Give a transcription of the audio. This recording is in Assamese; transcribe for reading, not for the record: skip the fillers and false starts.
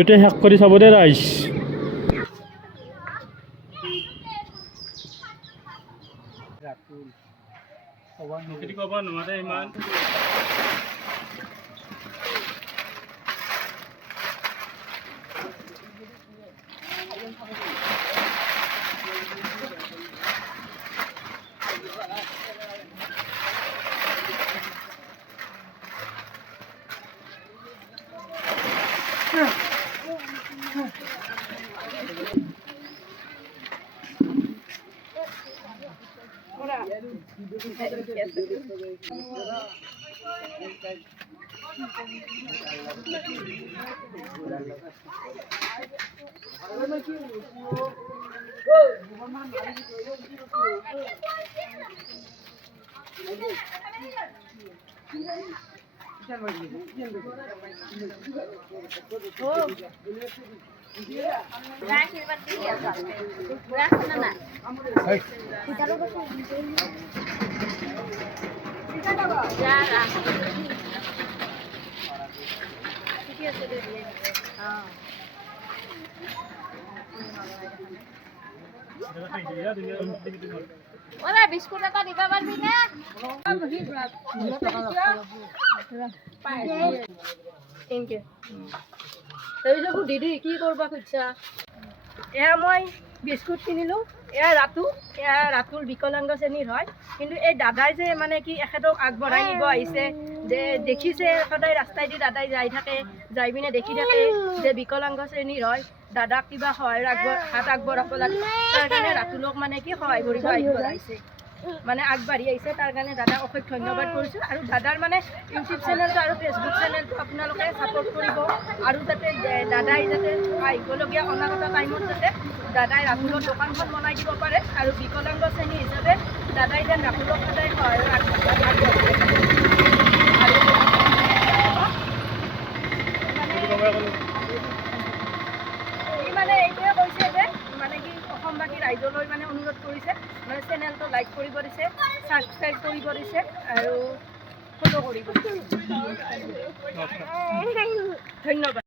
এটা হ্যাক কৰি চাব দে ৰাইজ। ক'ব নোৱাৰে ইমান। বিস্কুট এটা দিবা পাৰবি না? দিদি কি কৰবা খুঁজছা? এয়া মই বিস্কুট কিনিলোঁ। এয়া ৰাতুল বিকলাংগ শ্ৰেণীৰ হয়, কিন্তু এই দাদাই যে মানে কি এখেতক আগবঢ়াই নিব আহিছে, যে দেখিছে সদায় ৰাস্তাইদি দাদাই যাই পিনে দেখি থাকে যে বিকলাংগ শ্ৰেণীৰ হয়, দাদাক কিবা সহায়ৰ হাত আগবঢ়াব লাগে, তাৰ কাৰণে ৰাতুলক মানে কি সহায় কৰিব আগবঢ়াইছে, মানে আগবাঢ়ি আহিছে। তাৰ কাৰণে দাদাক অশেষ ধন্যবাদ কৰিছোঁ। আৰু দাদাৰ মানে ইউটিউব চেনেলটো আৰু ফেচবুক চেনেলটো আপোনালোকে ছাপোৰ্ট কৰিব, আৰু যাতে দাদাই যাতে আহিবলগীয়া অনাগত টাইমত যাতে দাদাই ৰাতুলৰ দোকানখন বনাই দিব পাৰে, আৰু বিকলাংগ শ্ৰেণী হিচাপে দাদাই যেন ৰাতুলক সদায় সহায়ৰ মানে এইটোৱে কৈছে যে মানে কি অসমবাসী ৰাইজলৈ মানে অনুৰোধ কৰিছে, মানে চেনেলটো লাইক কৰিব দিছে, ছাবস্ক্ৰাইব কৰিব দিছে, আৰু ফ'ল' কৰিব দিছে। ধন্যবাদ।